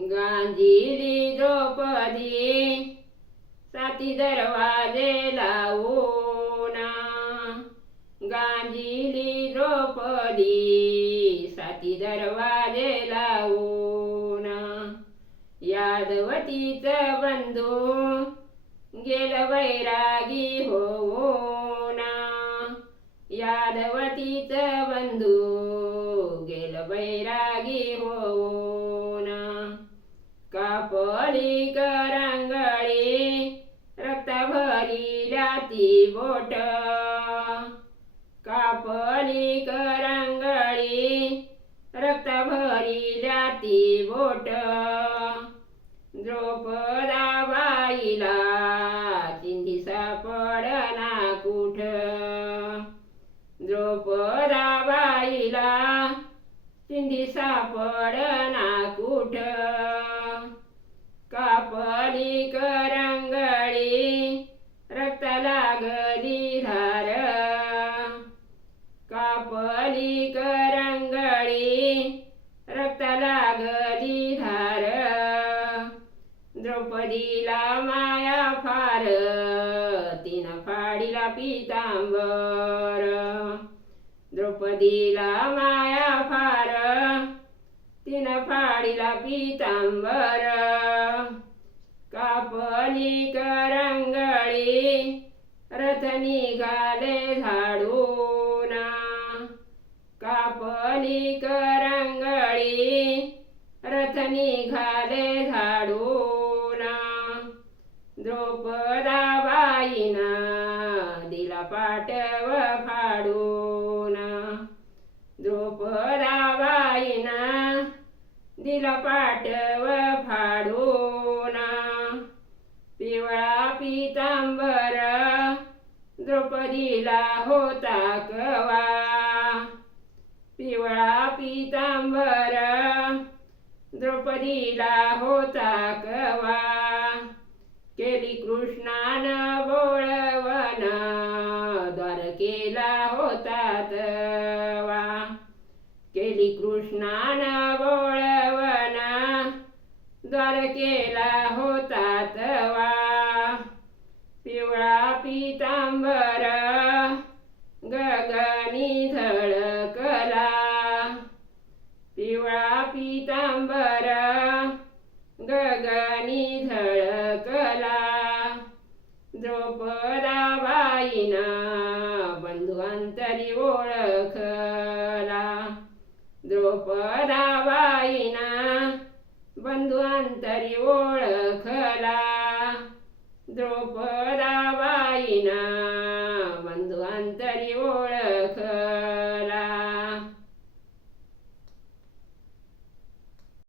गांजिली द्रौपदी साती दरवाजे लावूना। गांजिली द्रौपदी साती दरवाजे लावूना। यादवतीचं बंधू गेल वैरागी होऊना। यादवतीचं बंधू गेल वैरागी होऊना। कापली करंगळी रक्त भरिल्या ती बोट। कापली करंगळी रक्त भरिल्या ती बोट। द्रौपदाबाईला चिंधी सापडना कुठ। द्रौपदाबाईला चिंधी सापडना कुठ। कापली करंगळी रक्त लागली धार। कापली करंगळी रक्त लागली धार। द्रौपदीला माया फार तिनं फाडिला पितांबर। द्रौपदीला माया फार तिनं फाडिला पितांबर। कापली करंगळी रथ निघाले झाडूना। कापली करंगळी रथ निघाले झाडूना। द्रौपदाबाईनं दिला पाटव फाडूना। द्रौपदाबाईनं दिला पाटव फाडूना। पिवळा पितांबर द्रौपदीला होता कवा। पिवळा पितांबर द्रौपदीला होता कवा। केली कृष्णानं बोळवण द्वारकेला होता तवा। केली कृष्णानं बोळवण द्वारकेला होता तवा। पिवळा पितांबर गगनी झळकला। पिवळा पितांबर गगनी झळकला। द्रौपदाबाईनं बंधुअंतरी ओळखला। द्रौपदाबाईनं बंधुअंतरी ओळखला। द्रौपदाबाईनं